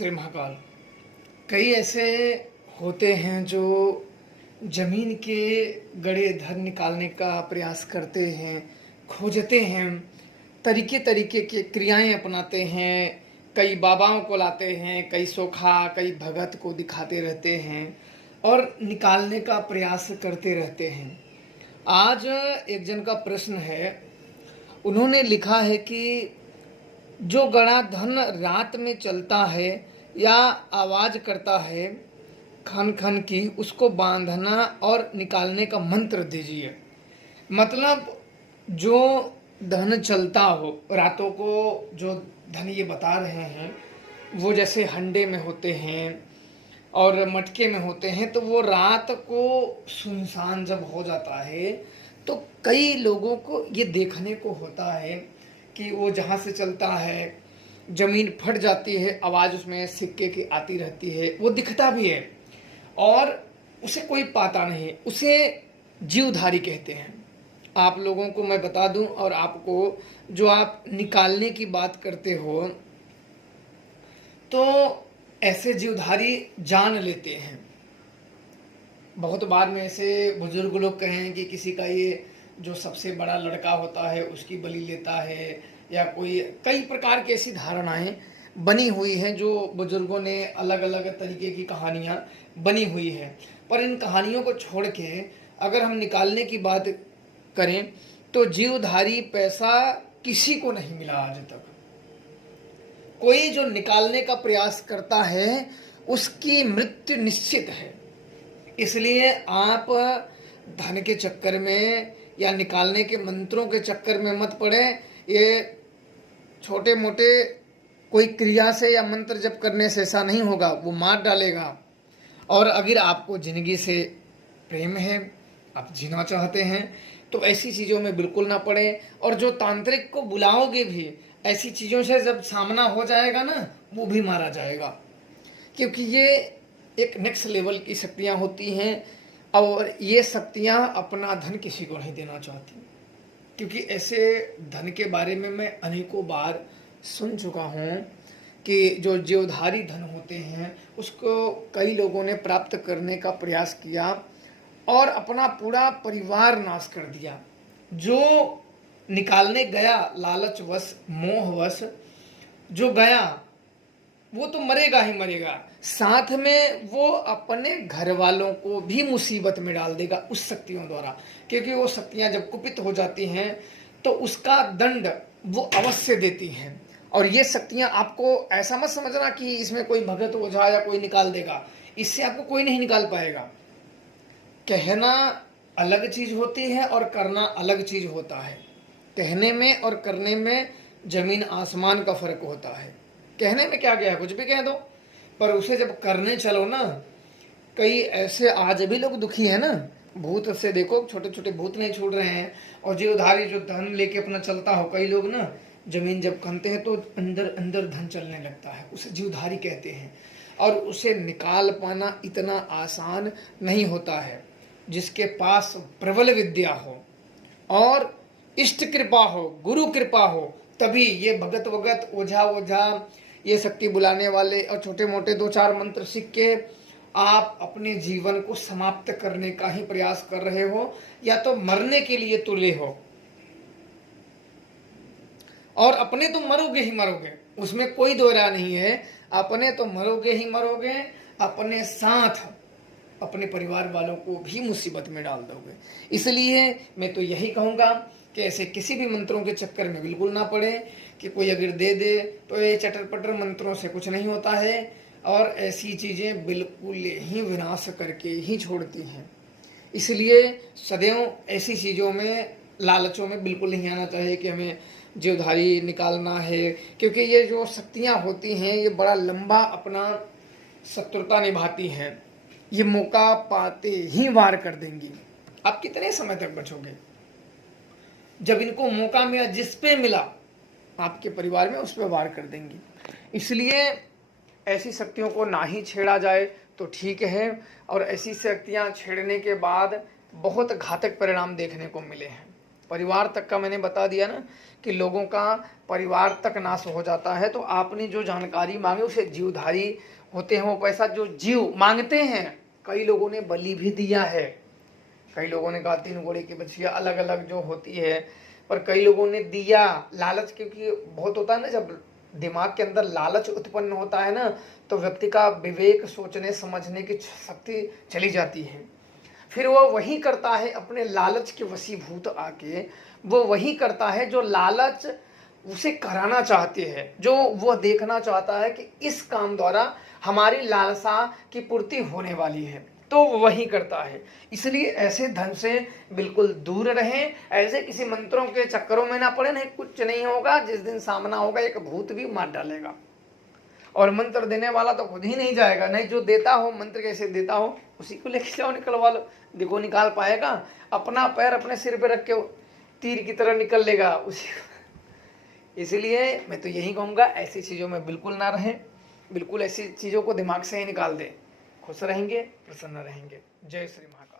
श्री महाकाल। कई ऐसे होते हैं जो जमीन के गड़े धन निकालने का प्रयास करते हैं, खोजते हैं, तरीके तरीके के क्रियाएं अपनाते हैं, कई बाबाओं को लाते हैं, कई सोखा, कई भगत को दिखाते रहते हैं और निकालने का प्रयास करते रहते हैं। आज एक जन का प्रश्न है, उन्होंने लिखा है कि जो गड़ा धन रात में चलता है या आवाज करता है खन खन की, उसको बांधना और निकालने का मंत्र दीजिए। मतलब जो धन चलता हो रातों को, जो धन ये बता रहे हैं वो जैसे हंडे में होते हैं और मटके में होते हैं, तो वो रात को सुनसान जब हो जाता है तो कई लोगों को ये देखने को होता है कि वो जहाँ से चलता है जमीन फट जाती है, आवाज़ उसमें सिक्के की आती रहती है, वो दिखता भी है और उसे कोई पाता नहीं। उसे जीवधारी कहते हैं। आप लोगों को मैं बता दूं, और आपको जो आप निकालने की बात करते हो तो ऐसे जीवधारी जान लेते हैं। बहुत बार में ऐसे बुजुर्ग लोग कहें कि किसी का ये जो सबसे बड़ा लड़का होता है उसकी बलि लेता है, या कोई कई प्रकार की ऐसी धारणाएं बनी हुई हैं जो बुजुर्गों ने अलग अलग तरीके की कहानियां बनी हुई है। पर इन कहानियों को छोड़ के अगर हम निकालने की बात करें तो जीवधारी पैसा किसी को नहीं मिला आज तक। कोई जो निकालने का प्रयास करता है उसकी मृत्यु निश्चित है। इसलिए आप धन के चक्कर में या निकालने के मंत्रों के चक्कर में मत पड़े। ये छोटे मोटे कोई क्रिया से या मंत्र जप करने से ऐसा नहीं होगा, वो मार डालेगा। और अगर आपको जिंदगी से प्रेम है, आप जीना चाहते हैं, तो ऐसी चीज़ों में बिल्कुल ना पड़े। और जो तांत्रिक को बुलाओगे भी, ऐसी चीज़ों से जब सामना हो जाएगा ना, वो भी मारा जाएगा, क्योंकि ये एक नेक्स्ट लेवल की शक्तियाँ होती हैं और ये शक्तियाँ अपना धन किसी को नहीं देना चाहती। क्योंकि ऐसे धन के बारे में मैं अनेकों बार सुन चुका हूँ कि जो जीवधारी धन होते हैं उसको कई लोगों ने प्राप्त करने का प्रयास किया और अपना पूरा परिवार नाश कर दिया। जो निकालने गया लालचवश, मोहवश जो गया, वो तो मरेगा ही मरेगा, साथ में वो अपने घर वालों को भी मुसीबत में डाल देगा उस शक्तियों द्वारा। क्योंकि वो शक्तियां जब कुपित हो जाती हैं तो उसका दंड वो अवश्य देती हैं। और ये शक्तियां, आपको ऐसा मत समझना कि इसमें कोई भगत ओझा या कोई निकाल देगा, इससे आपको कोई नहीं निकाल पाएगा। कहना अलग चीज होती है और करना अलग चीज होता है। कहने में और करने में जमीन आसमान का फर्क होता है। कहने में क्या गया, कुछ भी कह दो, पर उसे जब करने चलो ना, कई ऐसे आज भी लोग दुखी है ना, भूत से देखो, छोटे छोटे भूत नहीं छोड़ रहे हैं। और जीवधारी जो धन लेके अपना चलता हो, कई लोग ना जमीन जब खनते हैं तो अंदर अंदर धन चलने लगता है, उसे जीवधारी कहते हैं। और उसे निकाल पाना इतना आसान नहीं होता है। जिसके पास प्रबल विद्या हो और इष्ट कृपा हो, गुरु कृपा हो, तभी ये भगत वगत, ओझा ओझा, ये शक्ति बुलाने वाले और छोटे मोटे दो चार मंत्र सीख के आप अपने जीवन को समाप्त करने का ही प्रयास कर रहे हो, या तो मरने के लिए तुले हो। और अपने तो मरोगे ही मरोगे, उसमें कोई दो राय नहीं है। अपने तो मरोगे ही मरोगे, अपने साथ अपने परिवार वालों को भी मुसीबत में डाल दोगे। इसलिए मैं तो यही कहूँगा कि ऐसे किसी भी मंत्रों के चक्कर में बिल्कुल ना पड़े कि कोई अगर दे दे तो ये चटर पटर मंत्रों से कुछ नहीं होता है। और ऐसी चीज़ें बिल्कुल ही विनाश करके ही छोड़ती हैं। इसलिए सदैव ऐसी चीज़ों में, लालचों में बिल्कुल नहीं आना चाहिए कि हमें जीवधारी निकालना है। क्योंकि ये जो शक्तियाँ होती हैं ये बड़ा लंबा अपना शत्रुता निभाती हैं। ये मौका पाते ही वार कर देंगी। आप कितने समय तक बचोगे? जब इनको मौका मिला, जिस पे मिला आपके परिवार में, उस पर वार कर देंगी। इसलिए ऐसी शक्तियों को ना ही छेड़ा जाए तो ठीक है। और ऐसी शक्तियां छेड़ने के बाद बहुत घातक परिणाम देखने को मिले हैं। परिवार तक का मैंने बता दिया ना कि लोगों का परिवार तक नाश हो जाता है। तो आपने जो जानकारी मांगी उसे जीवधारी होते हैं वो पैसा जो जीव मांगते हैं, कई लोगों ने बलि भी दिया है। कई लोगों ने कहा 3 घोड़े की बछिया अलग अलग जो होती है, पर कई लोगों ने दिया लालच, क्योंकि बहुत होता है ना जब दिमाग के अंदर लालच उत्पन्न होता है ना तो व्यक्ति का विवेक, सोचने समझने की शक्ति चली जाती है। फिर वो वही करता है अपने लालच के वशीभूत आके, वो वही करता है जो लालच उसे कराना चाहते हैं, जो वो देखना चाहता है कि इस काम द्वारा हमारी लालसा की पूर्ति होने वाली है, तो वही करता है। इसलिए ऐसे धन से बिल्कुल दूर रहें, ऐसे किसी मंत्रों के चक्करों में ना पड़े, नहीं कुछ नहीं होगा। जिस दिन सामना होगा एक भूत भी मार डालेगा, और मंत्र देने वाला तो खुद ही नहीं जाएगा, नहीं जो देता हो मंत्र कैसे देता हो उसी को लेके जाओ, निकलवा लो। देखो निकाल पाएगा, अपना पैर अपने सिर पे रख के तीर की तरह निकल लेगा उसी को। इसलिए मैं तो यही कहूँगा ऐसी चीज़ों में बिल्कुल ना रहें, बिल्कुल ऐसी चीज़ों को दिमाग से ही निकाल दें। खुश रहेंगे, प्रसन्न रहेंगे। जय श्री महाकाल।